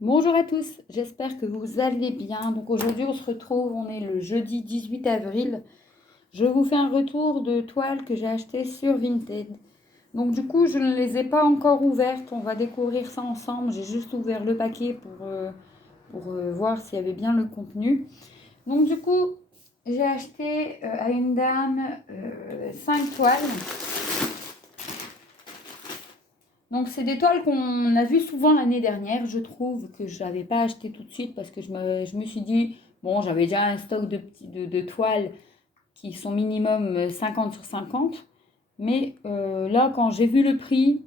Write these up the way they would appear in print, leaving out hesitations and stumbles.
Bonjour à tous, j'espère que vous allez bien. Donc aujourd'hui on se retrouve, on est le jeudi 18 avril. Je vous fais un retour de toiles que j'ai achetées sur Vinted. Donc du coup je ne les ai pas encore ouvertes, on va découvrir ça ensemble. J'ai juste ouvert le paquet pour voir s'il y avait bien le contenu. Donc du coup j'ai acheté à une dame 5 toiles. Donc c'est des toiles qu'on a vues souvent l'année dernière. Je trouve que je n'avais pas acheté tout de suite parce que je me suis dit, bon, j'avais déjà un stock de toiles qui sont minimum 50 sur 50. Mais là, quand j'ai vu le prix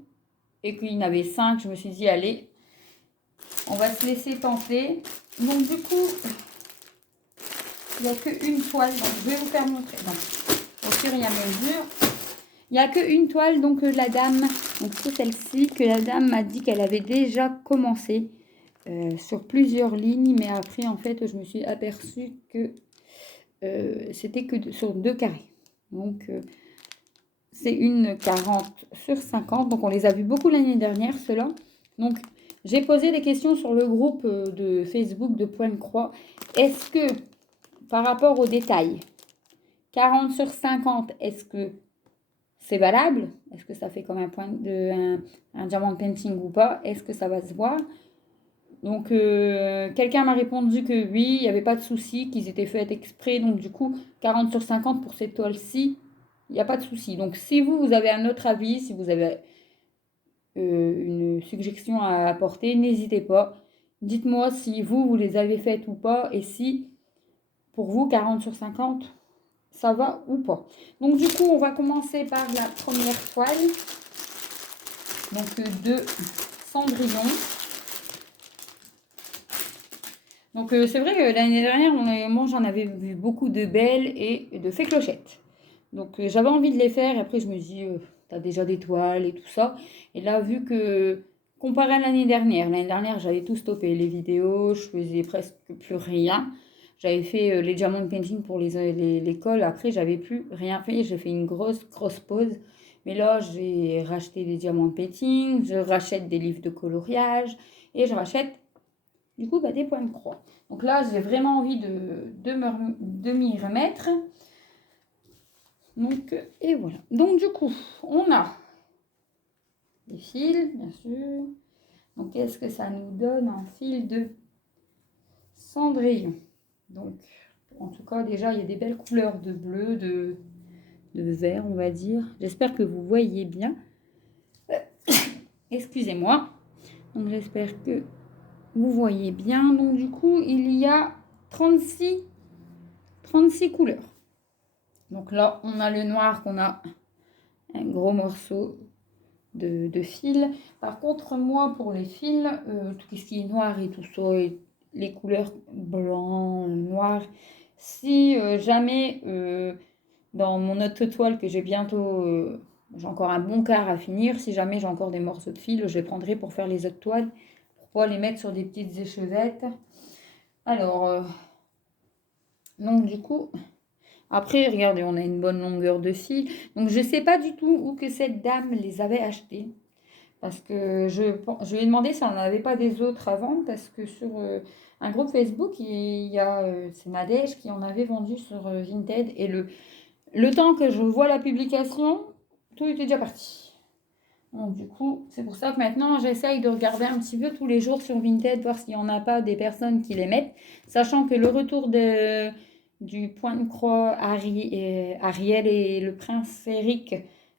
et qu'il y en avait 5, je me suis dit, allez, on va se laisser tenter. Donc du coup, il n'y a qu'une toile. Donc je vais vous faire montrer. Donc, au fur et à mesure. Il n'y a qu'une toile, donc la dame, donc c'est celle-ci, que la dame m'a dit qu'elle avait déjà commencé sur plusieurs lignes, mais après, en fait, je me suis aperçue que c'était que sur 2 carrés. Donc, c'est une 40 sur 50. Donc, on les a vus beaucoup l'année dernière, ceux-là. Donc, j'ai posé des questions sur le groupe de Facebook de Point de Croix. Est-ce que, par rapport aux détails, 40 sur 50, est-ce que c'est valable? Est-ce que ça fait comme un diamant painting ou pas? Est-ce que ça va se voir? Donc, quelqu'un m'a répondu que oui, il n'y avait pas de souci, qu'ils étaient faits exprès. Donc, du coup, 40 sur 50 pour cette toile-ci, il n'y a pas de souci. Donc, si vous avez un autre avis, si vous avez une suggestion à apporter, n'hésitez pas. Dites-moi si vous les avez faites ou pas et si, pour vous, 40 sur 50, ça va ou pas. Donc, du coup, on va commencer par la première toile. Donc, de Cendrillon. Donc, c'est vrai que l'année dernière, moi, j'en avais vu beaucoup de belles et de fées clochettes. Donc, j'avais envie de les faire. Et après, je me dis, t'as déjà des toiles et tout ça. Et là, vu que, comparé à l'année dernière, j'avais tout stoppé. Les vidéos, je faisais presque plus rien. J'avais fait les diamond painting pour l'école. Après, j'avais plus rien fait. J'ai fait une grosse pause. Mais là, j'ai racheté des diamant painting. Je rachète des livres de coloriage. Et je rachète du coup des points de croix. Donc là, j'ai vraiment envie de m'y remettre. Donc, et voilà. Donc du coup, on a des fils, bien sûr. Donc, qu'est-ce que ça nous donne? Un fil de Cendrillon. Donc, en tout cas, déjà, il y a des belles couleurs de bleu, de vert, on va dire. J'espère que vous voyez bien. Excusez-moi. Donc, j'espère que vous voyez bien. Donc, du coup, il y a 36 couleurs. Donc là, on a le noir qu'on a un gros morceau de fil. Par contre, moi, pour les fils, tout ce qui est noir et tout ça, et les couleurs blanc, noir, si jamais dans mon autre toile que j'ai bientôt, j'ai encore un bon quart à finir, si jamais j'ai encore des morceaux de fil, je les prendrai pour faire les autres toiles, pour pouvoir les mettre sur des petites échevettes. Alors, donc du coup, après, regardez, on a une bonne longueur de fil. Donc, je ne sais pas du tout où que cette dame les avait achetés. Parce que je lui ai demandé si on n'en avait pas des autres à vendre. Parce que sur un groupe Facebook, il y a c'est Nadège qui en avait vendu sur Vinted. Et le temps que je vois la publication, tout était déjà parti. Donc, du coup, c'est pour ça que maintenant, j'essaye de regarder un petit peu tous les jours sur Vinted, voir s'il n'y en a pas des personnes qui les mettent. Sachant que le retour du point de croix Ariel et le prince Eric,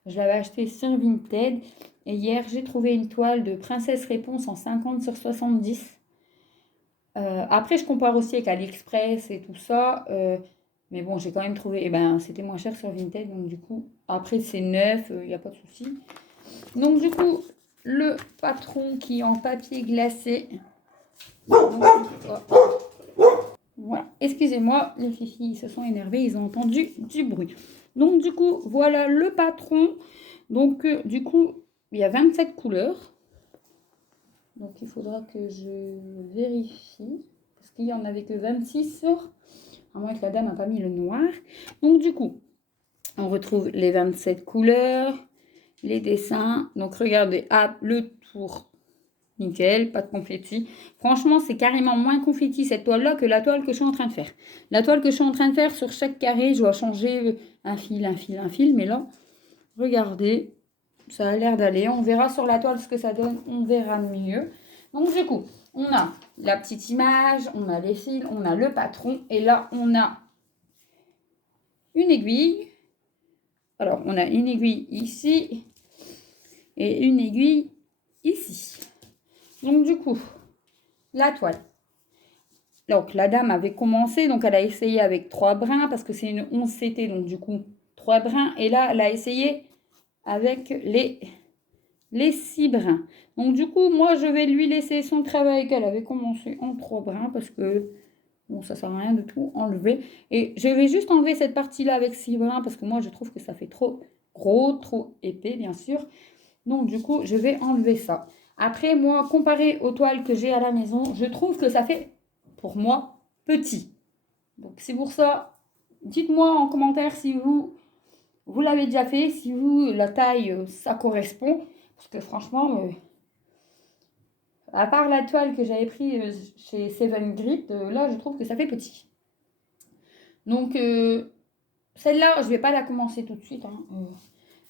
je l'avais acheté sur Vinted. Et hier, j'ai trouvé une toile de Princesse Réponse en 50 sur 70. Après, je compare aussi avec AliExpress et tout ça. Mais bon, j'ai quand même trouvé, c'était moins cher sur Vinted. Donc, du coup, après, c'est neuf, il n'y a pas de souci. Donc, du coup, le patron qui est en papier glacé. Donc, voilà. Excusez-moi, les filles se sont énervées, ils ont entendu du bruit. Donc, du coup, voilà le patron. Donc, du coup, il y a 27 couleurs. Donc, il faudra que je vérifie. Parce qu'il n'y en avait que 26 sur. À moins que la dame n'a pas mis le noir. Donc, du coup, on retrouve les 27 couleurs, les dessins. Donc, regardez, le tour nickel, pas de confetti. Franchement, c'est carrément moins confetti cette toile-là que la toile que je suis en train de faire. La toile que je suis en train de faire, sur chaque carré, je dois changer un fil, un fil, un fil. Mais là, regardez, ça a l'air d'aller. On verra sur la toile ce que ça donne, on verra mieux. Donc du coup, on a la petite image, on a les fils, on a le patron. Et là, on a une aiguille. Alors, on a une aiguille ici et une aiguille ici. Donc, du coup, la toile. Donc, la dame avait commencé, donc elle a essayé avec 3 brins parce que c'est une 11 CT, donc du coup, 3 brins. Et là, elle a essayé avec les 6 brins. Donc, du coup, moi, je vais lui laisser son travail qu'elle avait commencé en 3 brins parce que, bon, ça sert à rien de tout enlever. Et je vais juste enlever cette partie-là avec 6 brins parce que moi, je trouve que ça fait trop gros, trop épais, bien sûr. Donc, du coup, je vais enlever ça. Après, moi, comparé aux toiles que j'ai à la maison, je trouve que ça fait, pour moi, petit. Donc, c'est pour ça, dites-moi en commentaire si vous l'avez déjà fait, si vous, la taille, ça correspond. Parce que franchement, à part la toile que j'avais prise chez Seven Grit, là, je trouve que ça fait petit. Donc, celle-là, je ne vais pas la commencer tout de suite.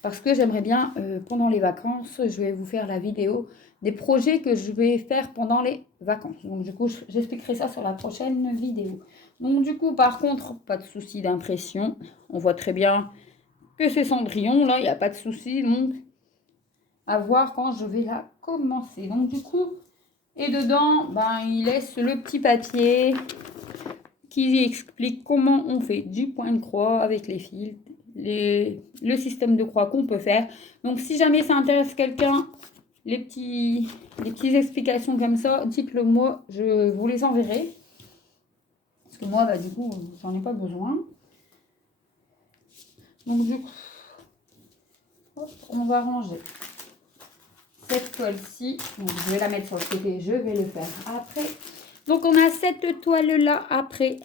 Parce que j'aimerais bien, pendant les vacances, je vais vous faire la vidéo des projets que je vais faire pendant les vacances. Donc, du coup, j'expliquerai ça sur la prochaine vidéo. Donc, du coup, par contre, pas de souci d'impression. On voit très bien que c'est Cendrillon. Là, il n'y a pas de souci. Donc, à voir quand je vais la commencer. Donc, du coup, et dedans, ben, il laisse le petit papier qui explique comment on fait du point de croix avec les fils, le système de croix qu'on peut faire. Donc, si jamais ça intéresse quelqu'un, les petites explications comme ça, dites-le moi, je vous les enverrai. Parce que moi, bah, du coup, j'en ai pas besoin. Donc, du coup, hop, on va ranger cette toile-ci. Je vais la mettre sur le côté, je vais le faire après. Donc, on a cette toile-là après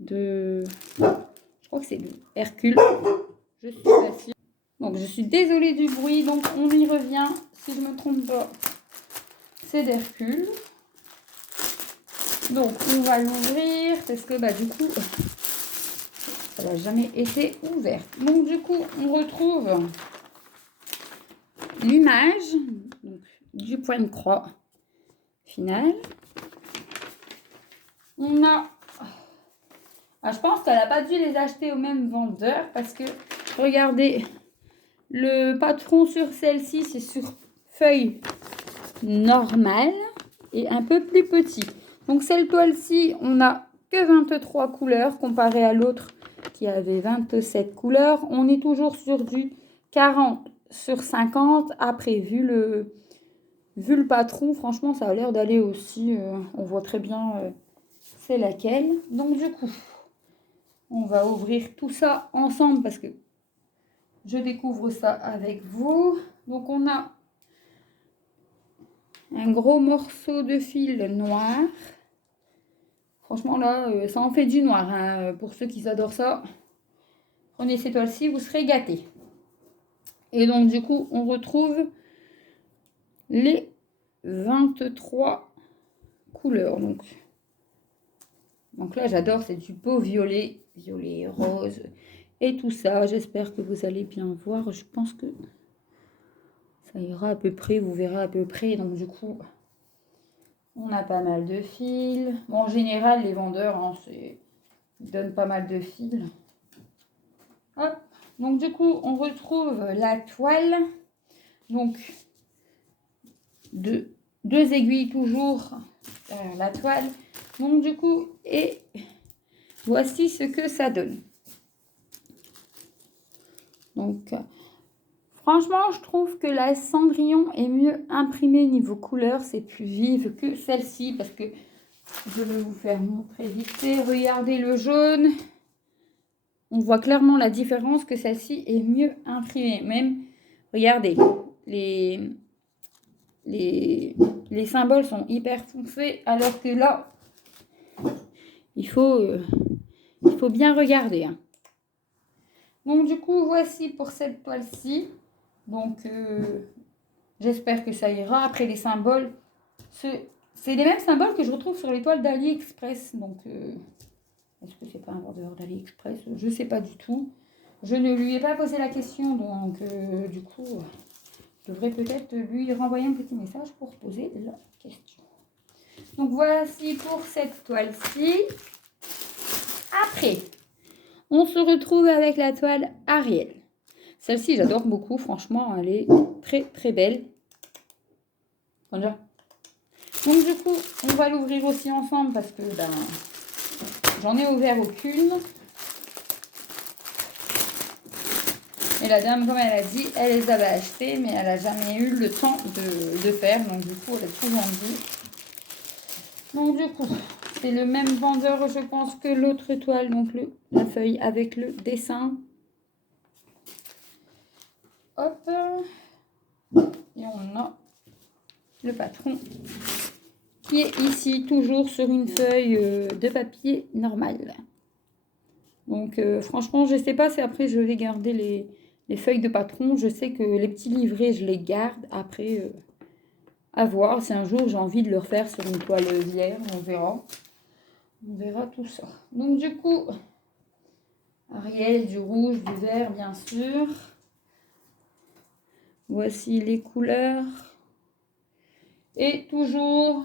de... Je crois que c'est de Hercule. Je suis pas sûre. Donc, je suis désolée du bruit. Donc, on y revient. Si je ne me trompe pas, c'est d'Hercule. Donc, on va l'ouvrir parce que, bah, du coup, ça n'a jamais été ouvert. Donc, du coup, on retrouve l'image du point de croix final. On a... Ah, je pense qu'elle n'a pas dû les acheter au même vendeur parce que, regardez, le patron sur celle-ci, c'est sur feuille normale et un peu plus petit. Donc, cette toile-ci, on n'a que 23 couleurs comparé à l'autre qui avait 27 couleurs. On est toujours sur du 40 sur 50. Après, vu le patron, franchement, ça a l'air d'aller aussi. On voit très bien c'est laquelle. Donc, du coup, on va ouvrir tout ça ensemble parce que je découvre ça avec vous. Donc, on a un gros morceau de fil noir. Franchement, là, ça en fait du noir. Hein. Pour ceux qui adorent ça, prenez ces toiles-ci, vous serez gâtés. Et donc, du coup, on retrouve les 23 couleurs. Donc là, j'adore, c'est du beau violet, violet, rose et tout ça. J'espère que vous allez bien voir. Je pense que ça ira à peu près, vous verrez à peu près. Donc, du coup... On a pas mal de fils. Bon, en général, les vendeurs, hein, ils donnent pas mal de fils. Hop. Donc, du coup, on retrouve la toile. Donc, deux aiguilles toujours la toile. Donc, du coup, et voici ce que ça donne. Donc, franchement, je trouve que la Cendrillon est mieux imprimée niveau couleur. C'est plus vive que celle-ci parce que je vais vous faire montrer vite fait. Regardez le jaune. On voit clairement la différence que celle-ci est mieux imprimée. Même, regardez, les symboles sont hyper foncés. Alors que là, il faut bien regarder. Hein. Donc, du coup, voici pour cette toile-ci. Donc, J'espère que ça ira. Après, les symboles, c'est les mêmes symboles que je retrouve sur les toiles d'AliExpress. Donc, est-ce que c'est pas un vendeur d'AliExpress? Je ne sais pas du tout. Je ne lui ai pas posé la question. Donc, du coup, je devrais peut-être lui renvoyer un petit message pour poser la question. Donc, voici pour cette toile-ci. Après, on se retrouve avec la toile Ariel. Celle-ci, j'adore beaucoup. Franchement, elle est très, très belle. Bonjour. Donc, du coup, on va l'ouvrir aussi ensemble parce que j'en ai ouvert aucune. Et la dame, comme elle a dit, elle les avait achetées, mais elle n'a jamais eu le temps de faire. Donc, du coup, elle a tout vendu. Donc, du coup, c'est le même vendeur, je pense, que l'autre toile. Donc, la feuille avec le dessin. Hop. Et on a le patron qui est ici, toujours sur une feuille de papier normal. Donc, franchement, je ne sais pas si après, je vais garder les feuilles de patron. Je sais que les petits livrets, je les garde. Après, à voir. Si un jour, j'ai envie de le refaire sur une toile vierge, on verra. On verra tout ça. Donc, du coup, Ariel, du rouge, du vert, bien sûr. Voici les couleurs. Et toujours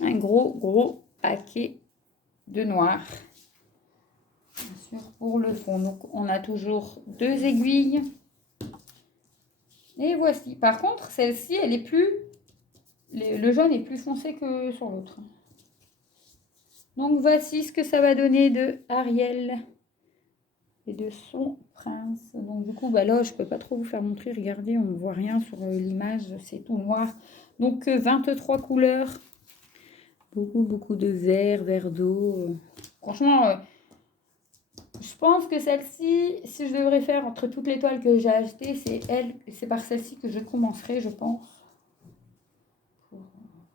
un gros paquet de noir. Bien sûr, pour le fond. Donc, on a toujours 2 aiguilles. Et voici. Par contre, celle-ci, elle est plus... Le jaune est plus foncé que sur l'autre. Donc, voici ce que ça va donner de Ariel et de son prince. Donc, du coup, là, je ne peux pas trop vous faire montrer. Regardez, on ne voit rien sur l'image. C'est tout noir. Donc, 23 couleurs. Beaucoup de vert d'eau. Franchement, je pense que celle-ci, si je devrais faire entre toutes les toiles que j'ai achetées, c'est par celle-ci que je commencerai, je pense.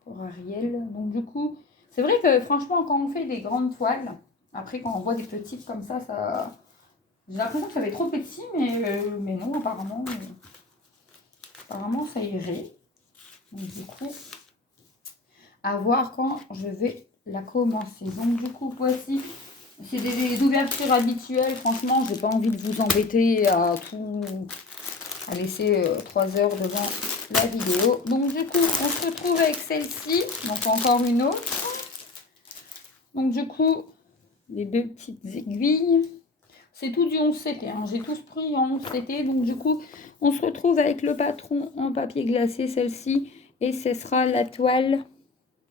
Pour Ariel. Donc, du coup, c'est vrai que franchement, quand on fait des grandes toiles, après, quand on voit des petites comme ça, j'ai l'impression que ça va être trop petit, mais non, apparemment, ça irait. Donc, du coup, à voir quand je vais la commencer. Donc, du coup, voici. C'est des ouvertures habituelles. Franchement, j'ai pas envie de vous embêter à laisser 3 heures devant la vidéo. Donc, du coup, on se retrouve avec celle-ci. Donc, encore une autre. Donc, du coup, les 2 petites aiguilles. C'est tout du 11CT. Hein. J'ai tous pris en 11CT. Donc, du coup, on se retrouve avec le patron en papier glacé, celle-ci. Et ce sera la toile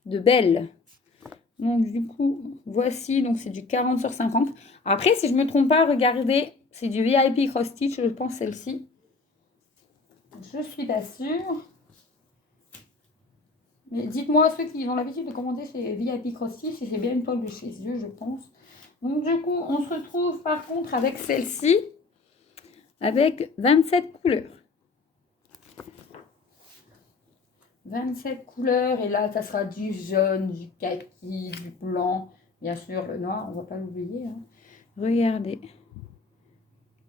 de Belle. Donc, du coup, voici. Donc, c'est du 40 sur 50. Après, si je ne me trompe pas, regardez. C'est du VIP Cross Stitch, je pense, celle-ci. Je suis pas sûre. Mais dites-moi, ceux qui ont l'habitude de commander chez VIP Cross Stitch, si c'est bien une toile de chez eux, je pense. Donc, du coup, on se retrouve par contre avec celle-ci. Avec 27 couleurs. 27 couleurs. Et là, ça sera du jaune, du kaki, du blanc. Bien sûr, le noir, on ne va pas l'oublier. Hein. Regardez.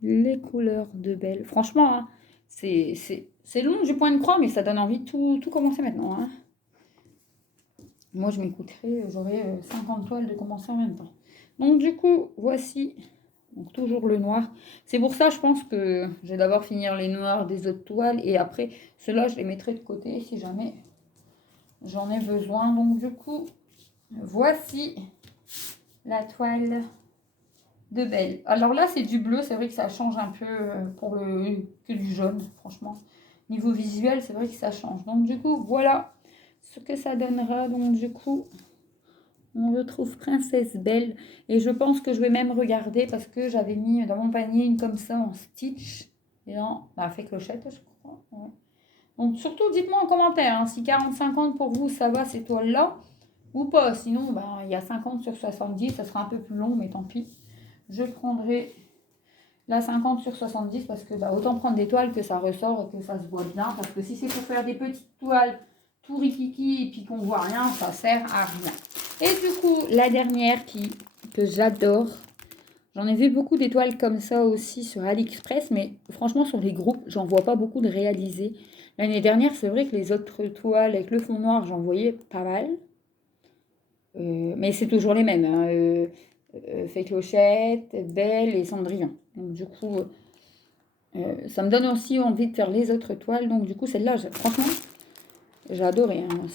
Les couleurs de Belle. Franchement, hein, c'est long du point de croix, mais ça donne envie de tout commencer maintenant. Hein. Moi, je m'écouterai, j'aurai 50 toiles de commencer en même temps. Donc, du coup, voici donc, toujours le noir. C'est pour ça, je pense que je vais d'abord finir les noirs des autres toiles. Et après, ceux-là, je les mettrai de côté si jamais j'en ai besoin. Donc, du coup, voici la toile de Belle. Alors là, c'est du bleu. C'est vrai que ça change un peu que du jaune, franchement. Niveau visuel, c'est vrai que ça change. Donc, du coup, voilà ce que ça donnera. Donc, du coup, on retrouve Princesse Belle. Et je pense que je vais même regarder parce que j'avais mis dans mon panier une comme ça en stitch. Et non, fait clochette, je crois. Ouais. Donc, surtout, dites-moi en commentaire hein, si 40-50 pour vous, ça va ces toiles-là ou pas. Sinon, il y a 50 sur 70. Ça sera un peu plus long, mais tant pis. Je prendrai la 50 sur 70 parce que autant prendre des toiles que ça ressort et que ça se voit bien. Parce que si c'est pour faire des petites toiles tout rikiki et puis qu'on voit rien, ça sert à rien. Et du coup, la dernière que j'adore, j'en ai vu beaucoup d'étoiles comme ça aussi sur AliExpress, mais franchement sur les groupes, j'en vois pas beaucoup de réalisées. L'année dernière, c'est vrai que les autres toiles avec le fond noir, j'en voyais pas mal. Mais c'est toujours les mêmes. Hein. Fée Clochette, Belle et Cendrillon. Donc du coup, ça me donne aussi envie de faire les autres toiles. Donc du coup, celle-là, franchement, j'ai adoré. Hein.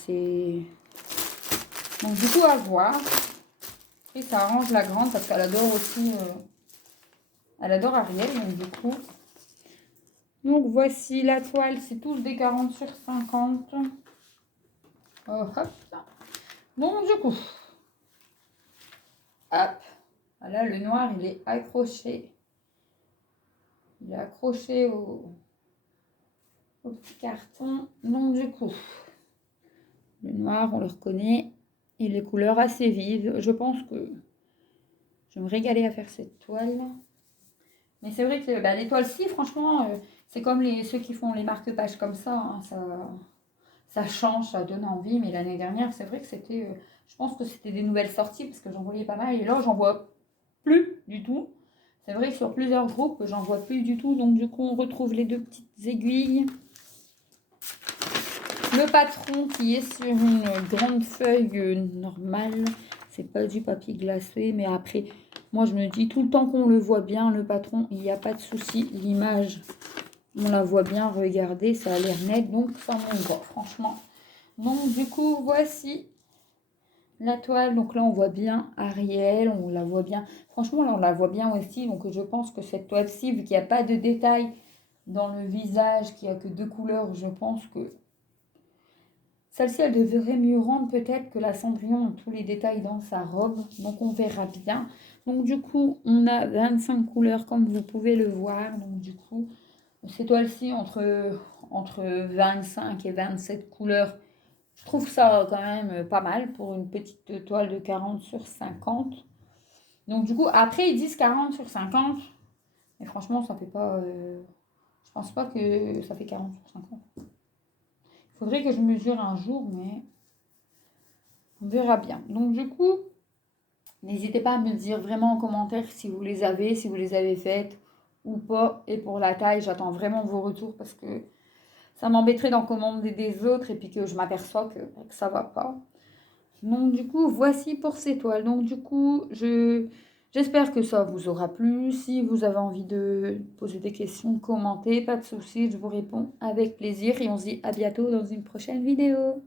Donc du coup, à voir. Et ça arrange la grande parce qu'elle adore aussi... elle adore Ariel, donc du coup... Donc voici la toile, c'est tous des 40 sur 50. Hop. Donc du coup... Hop. Là, le noir, il est accroché. Il est accroché au petit carton. Donc du coup, le noir, on le reconnaît. Et les couleurs assez vives. Je pense que je vais me régaler à faire cette toile. Mais c'est vrai que les toiles-ci, franchement, c'est comme ceux qui font les marque-pages comme ça, hein, ça change, ça donne envie. Mais l'année dernière, c'est vrai que c'était... je pense que c'était des nouvelles sorties parce que j'en voyais pas mal. Et là, j'en vois plus du tout. C'est vrai que sur plusieurs groupes, j'en vois plus du tout. Donc du coup, on retrouve les deux petites aiguilles. Le patron qui est sur une grande feuille normale. C'est pas du papier glacé, mais après, moi je me dis tout le temps qu'on le voit bien, le patron, il n'y a pas de souci. L'image, on la voit bien, regardez, ça a l'air net, donc ça on voit, franchement. Donc du coup, voici la toile. Donc là, on voit bien Ariel, on la voit bien. Franchement, là, on la voit bien aussi. Donc je pense que cette toile-ci, vu qu'il n'y a pas de détails dans le visage, qu'il n'y a que deux couleurs, je pense que celle-ci, elle devrait mieux rendre peut-être que la Cendrillon, tous les détails dans sa robe. Donc, on verra bien. Donc, du coup, on a 25 couleurs comme vous pouvez le voir. Donc, du coup, ces toiles-ci, entre 25 et 27 couleurs, je trouve ça quand même pas mal pour une petite toile de 40 sur 50. Donc, du coup, après, ils disent 40 sur 50. Mais franchement, ça fait pas... je pense pas que ça fait 40 sur 50. Il faudrait que je mesure un jour, mais... on verra bien. Donc du coup, n'hésitez pas à me dire vraiment en commentaire si vous les avez faites ou pas. Et pour la taille, j'attends vraiment vos retours parce que ça m'embêterait d'en commander des autres et puis que je m'aperçois que ça va pas. Donc du coup, voici pour ces toiles. Donc du coup, j'espère que ça vous aura plu. Si vous avez envie de poser des questions, commenter, pas de soucis, je vous réponds avec plaisir. Et on se dit à bientôt dans une prochaine vidéo.